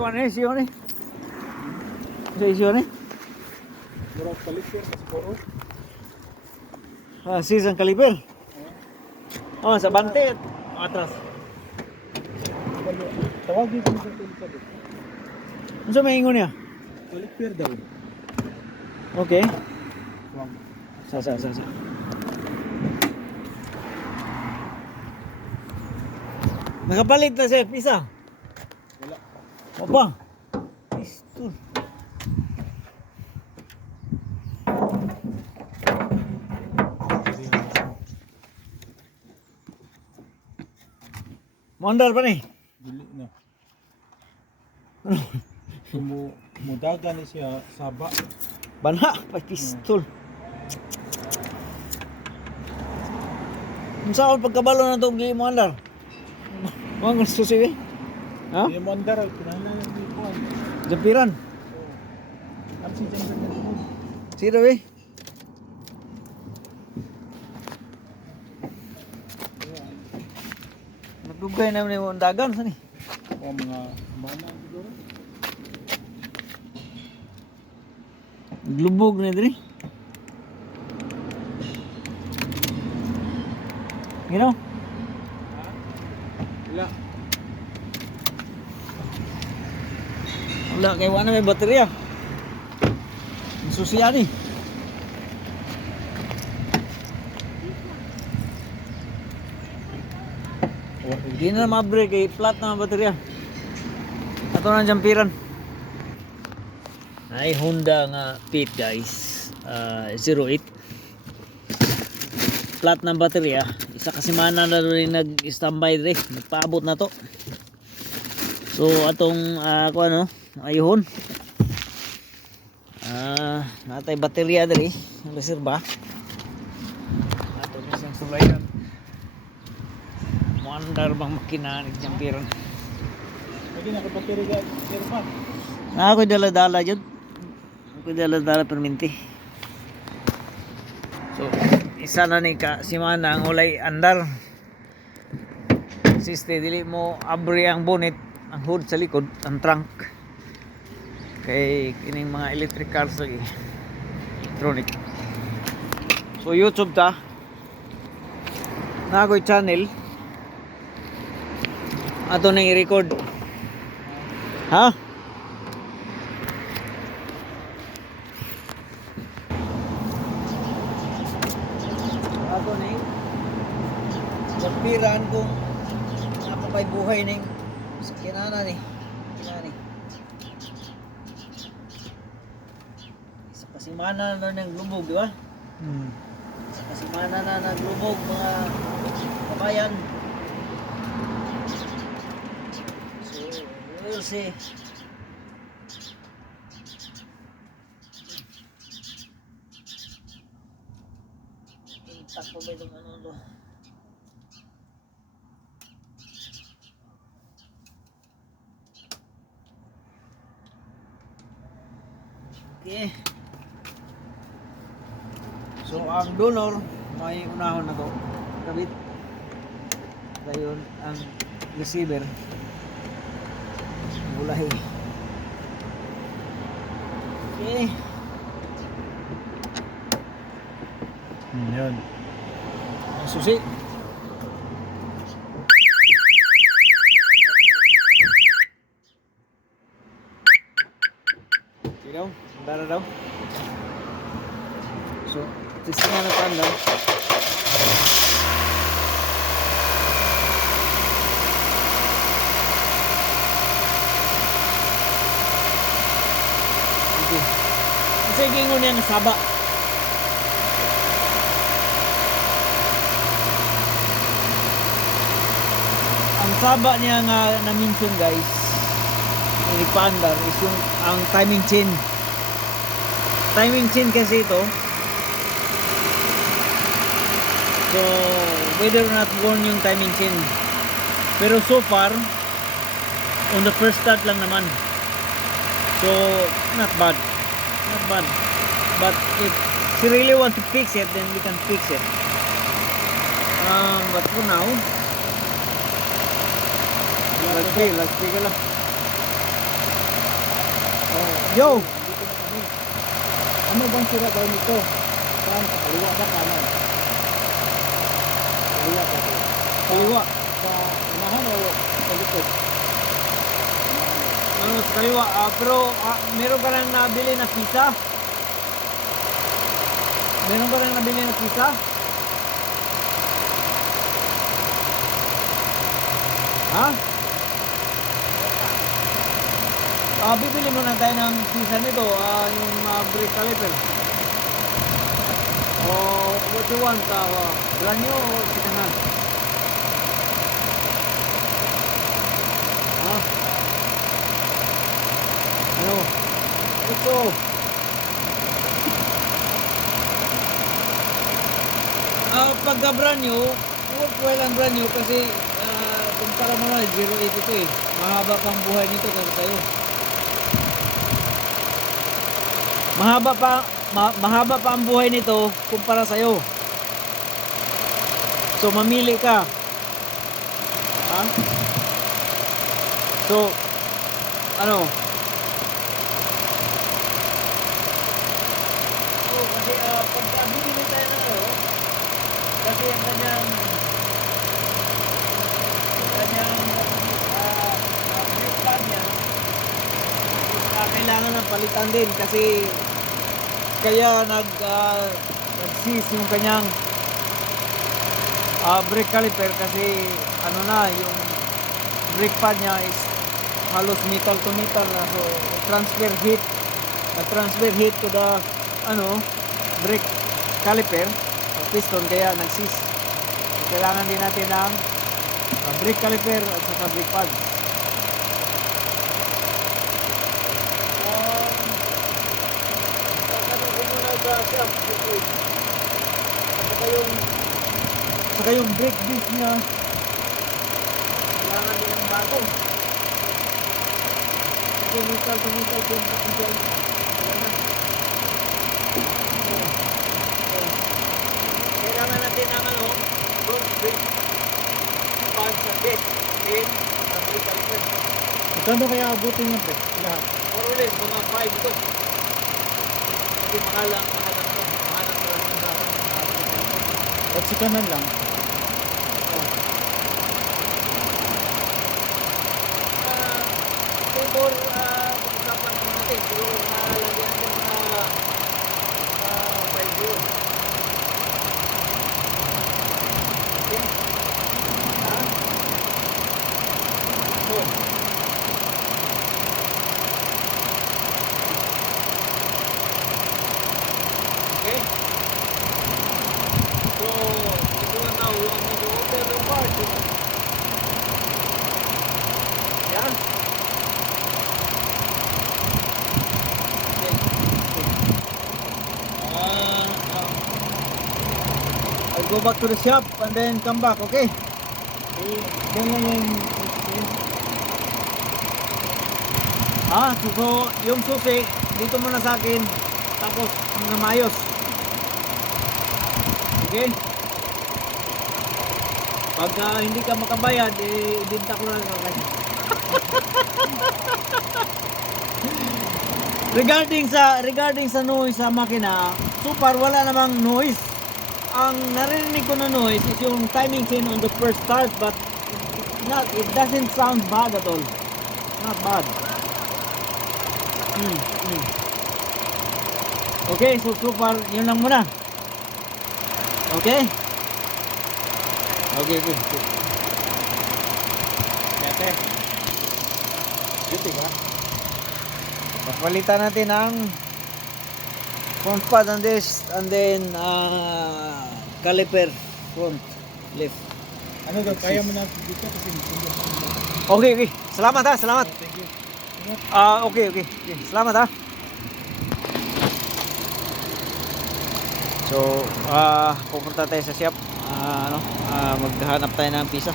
kuan ni siyo ni. Siyo ni. Murag kaliper na siguro. Season kaliper. Oh, sa bante atras. Tawagin ko sa kaliper. Unsa may ingon niya? Kaliper daw. Okay. Wang. Sa. Nakapalit na siya isa. Wala. Apa? Pistol. Mondar pa ni. Dili na. Mudaga ni siya saba. Banha pa pistol. Unsa ang pagkabalo na to gi mondar? Mo gusto siya. Ha? Di mo andar kinahanglan ni kuan. Jampiran. Ang si Jan na. Sino be? Nagdugay naman yung dagan sa ni. O mga mana siguro. Glubog na diri. You know? Wala. Wala kay wala may baterya. Susiya ni. Hindi na mabre kay flat na ang baterya. Ato na jampiran. Ay Honda nga Fit guys. 08. Flat na ang baterya. Isa kasi mana na rin nag-standby dre. Nagpaabot na to. So atong kuno ayun. Natay baterya dre. Reserba. Ato na siyang sulayan. Mandar bang makina ni jampiran. Lagi nakapatiri ka Irfan. Ako dala-dala jud. Ako dala-dala perminti. So isa na ni ka si mana ang ulay andar. Siste dili mo abri ang bonnet, ang hood sa likod, ang trunk. Kay kining mga electric cars lagi. Electronic. So YouTube ta. Na ako'y channel. Ato nang i-record. Ha? Ato ning jampiran kung napapay buhay ning kinana ni. Kinani. Isa pasimana na ng lubog, di ba? Isa pasimana na naglubog mga kabayan. We'll see. Intak pa ba itong ano to? Okay. So ang donor may unahon na to. Kabit. Dayon ang receiver. Bulahi. Okay. Yan. Ang susi. Okay daw. Dara daw. So, testing na natin daw. Kasi gingon niya nasaba. Ang saba niya nga na-mention guys, ni Pandar is yung ang timing chain. Timing chain kasi ito. So, whether or not worn yung timing chain. Pero so far, on the first start lang naman. So, not bad. Not bad. But if she really want to fix it, then we can fix it. But for now, let's see ka lang. Yo! Dito na kami. Ano bang sira daw nito? Saan? Sa kaliwa ba kanan? Kaliwa ba ito? Kaliwa. Sa unahan o sa likod? Unahan ba? Ano, sa kaliwa. Pero meron ka nang nabili na pizza? Meron ka nang nabili na pizza? Ha? Bibili muna tayo ng pizza nito, yung brake caliper. What you want? Brand new or second hand? Ha? Ano? Ito. Pagka brand new, well ang brand new kasi kumpara mo na 0.8 ito eh. Mahaba pang buhay nito kaysa sa'yo. Mahaba pa ang buhay nito kumpara sa'yo. So mamili ka. Ha? So ano? Kasi pagka bibili tayo ng ano, kasi ang kanyang brake pad niya kailangan ng palitan din kasi kaya nag-seize yung kanyang brake caliper kasi ano na yung brake pad niya is halos metal to metal na, so transfer heat to the brake caliper o piston kaya nag-seize. So, kailangan din natin ng brake caliper at saka brake pad. Saka yung brake disc niya kailangan din ng bago kasi metal to metal yung kailangan natin ng front brake pad sa disc and brake caliper. Magkano kaya abutin yung brake? Lahat? More or less mga 5 ito kasi mahal ang At si kanan lang. Siguro pag-usapan naman natin siguro nalalagyan natin mga 5 euro. Okay? Ha? So okay? So ito na now you want me to open the part. Yan. I'll go back to the shop and then come back, okay? Yan lang yung So yung susi dito muna sa akin tapos mga mayos. Okay? Pag hindi ka makabayad, ibinta ko na lang. Regarding sa noise sa makina, so far wala namang noise. Ang narinig ko na noise is yung timing chain on the first start, but it doesn't sound bad at all. Not bad. Okay, so far yun lang muna. Okay? Okay. Yate. Beauty ba? Papalitan natin ang front pad on this and then caliper front left. Ano daw, kaya mo na dito kasi Okay. Salamat ha, salamat. Thank you. Okay. Salamat ha. So, pupunta tayo sa shop. Maghahanap tayo ng pizza.